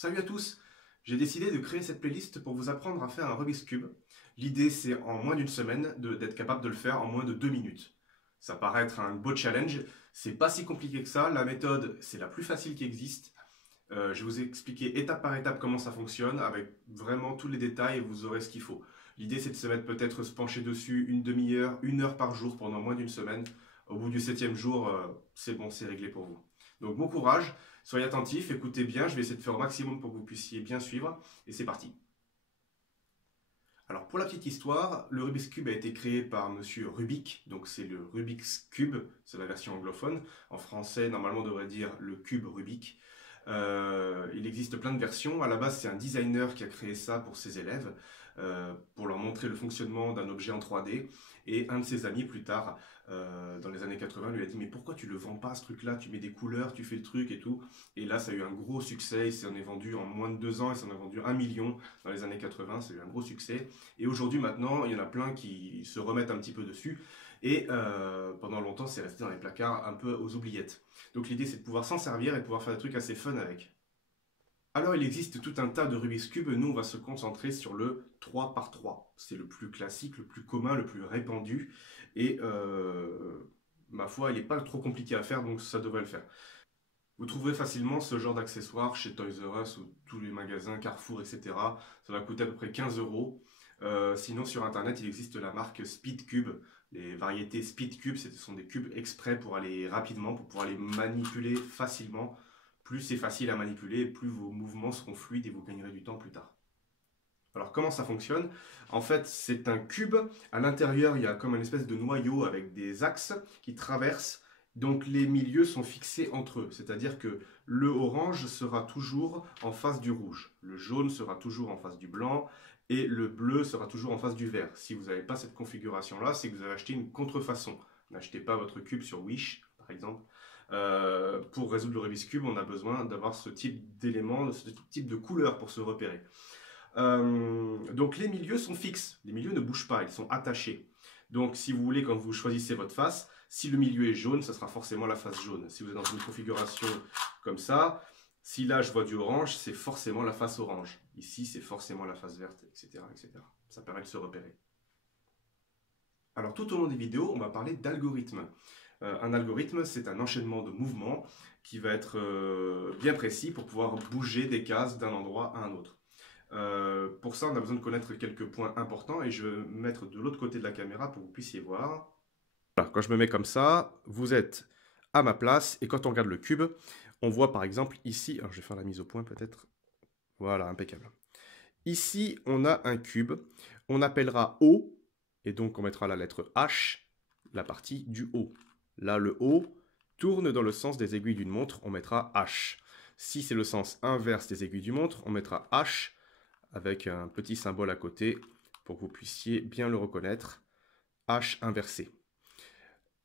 Salut à tous! J'ai décidé de créer cette playlist pour vous apprendre à faire un Rubik's Cube. L'idée, c'est en moins d'une semaine d'être capable de le faire en moins de 2 minutes. Ça paraît être un beau challenge, c'est pas si compliqué que ça. La méthode, c'est la plus facile qui existe. Je vais vous expliquer étape par étape comment ça fonctionne, avec vraiment tous les détails et vous aurez ce qu'il faut. L'idée, c'est de se mettre peut-être se pencher dessus une demi-heure, 1 heure par jour pendant moins d'une semaine. Au bout du 7e jour, c'est bon, c'est réglé pour vous. Donc bon courage, soyez attentifs, écoutez bien, je vais essayer de faire au maximum pour que vous puissiez bien suivre, et c'est parti. Alors pour la petite histoire, le Rubik's Cube a été créé par Monsieur Rubik, donc c'est le Rubik's Cube, c'est la version anglophone. En français, normalement on devrait dire le cube Rubik. Il existe plein de versions. À la base, c'est un designer qui a créé ça pour ses élèves, pour leur montrer le fonctionnement d'un objet en 3D. Et un de ses amis, plus tard, dans les années 80, lui a dit: mais pourquoi tu le vends pas ce truc-là? Tu mets des couleurs, tu fais le truc et tout. Et là, ça a eu un gros succès. Il s'en est vendu en moins de 2 ans. Il s'en a vendu 1 million dans les années 80. Ça a eu un gros succès. Et aujourd'hui, maintenant, il y en a plein qui se remettent un petit peu dessus. Et pendant longtemps, c'est resté dans les placards un peu aux oubliettes. Donc l'idée, c'est de pouvoir s'en servir et de pouvoir faire des trucs assez fun avec. Alors il existe tout un tas de Rubik's Cube, nous on va se concentrer sur le 3 par 3. C'est le plus classique, le plus commun, le plus répandu. Et ma foi, il n'est pas trop compliqué à faire, donc ça devrait le faire. Vous trouverez facilement ce genre d'accessoires chez Toys R Us ou tous les magasins, Carrefour, etc. Ça va coûter à peu près 15 euros. Sinon, sur Internet, il existe la marque Speed Cube. Les variétés Speed Cube, ce sont des cubes exprès pour aller rapidement, pour pouvoir les manipuler facilement. Plus c'est facile à manipuler, plus vos mouvements seront fluides et vous gagnerez du temps plus tard. Alors comment ça fonctionne? En fait, c'est un cube. À l'intérieur, il y a comme une espèce de noyau avec des axes qui traversent. Donc les milieux sont fixés entre eux. C'est-à-dire que le orange sera toujours en face du rouge. Le jaune sera toujours en face du blanc. Et le bleu sera toujours en face du vert. Si vous n'avez pas cette configuration-là, c'est que vous avez acheté une contrefaçon. N'achetez pas votre cube sur Wish, par exemple. Pour résoudre le Rubik's Cube, on a besoin d'avoir ce type d'éléments, ce type de couleurs pour se repérer. Donc les milieux sont fixes, les milieux ne bougent pas, ils sont attachés. Donc si vous voulez, quand vous choisissez votre face, si le milieu est jaune, ça sera forcément la face jaune. Si vous êtes dans une configuration comme ça, si là je vois du orange, c'est forcément la face orange. Ici, c'est forcément la face verte, etc., etc. Ça permet de se repérer. Alors tout au long des vidéos, on va parler d'algorithme. Un algorithme, c'est un enchaînement de mouvements qui va être bien précis pour pouvoir bouger des cases d'un endroit à un autre. Pour ça, on a besoin de connaître quelques points importants et je vais me mettre de l'autre côté de la caméra pour que vous puissiez voir. Voilà, quand je me mets comme ça, vous êtes à ma place et quand on regarde le cube, on voit par exemple ici, alors je vais faire la mise au point peut-être, voilà, impeccable. Ici, on a un cube, on appellera O, et donc on mettra la lettre H, la partie du haut. Là, le O tourne dans le sens des aiguilles d'une montre, on mettra H. Si c'est le sens inverse des aiguilles d'une montre, on mettra H avec un petit symbole à côté pour que vous puissiez bien le reconnaître. H inversé.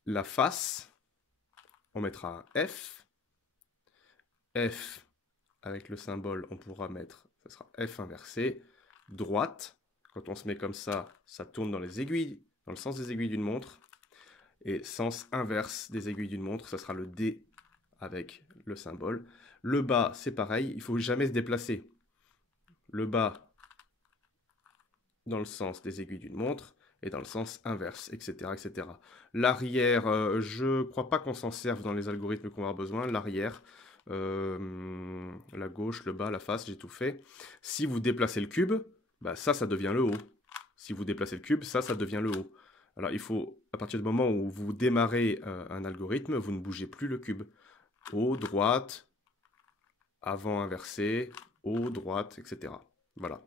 La face, on mettra un F. F avec le symbole, on pourra mettre, ça sera F inversé. Droite, quand on se met comme ça, ça tourne dans les aiguilles, dans le sens des aiguilles d'une montre. Et sens inverse des aiguilles d'une montre, ça sera le D avec le symbole. Le bas, c'est pareil, il ne faut jamais se déplacer. Le bas dans le sens des aiguilles d'une montre et dans le sens inverse, etc. etc. L'arrière, je ne crois pas qu'on s'en serve dans les algorithmes qu'on va avoir besoin. L'arrière, la gauche, le bas, la face, j'ai tout fait. Si vous déplacez le cube, bah ça devient le haut. Si vous déplacez le cube, ça devient le haut. Alors il faut, à partir du moment où vous démarrez un algorithme, vous ne bougez plus le cube. Haut, droite, avant inversé, haut, droite, etc. Voilà.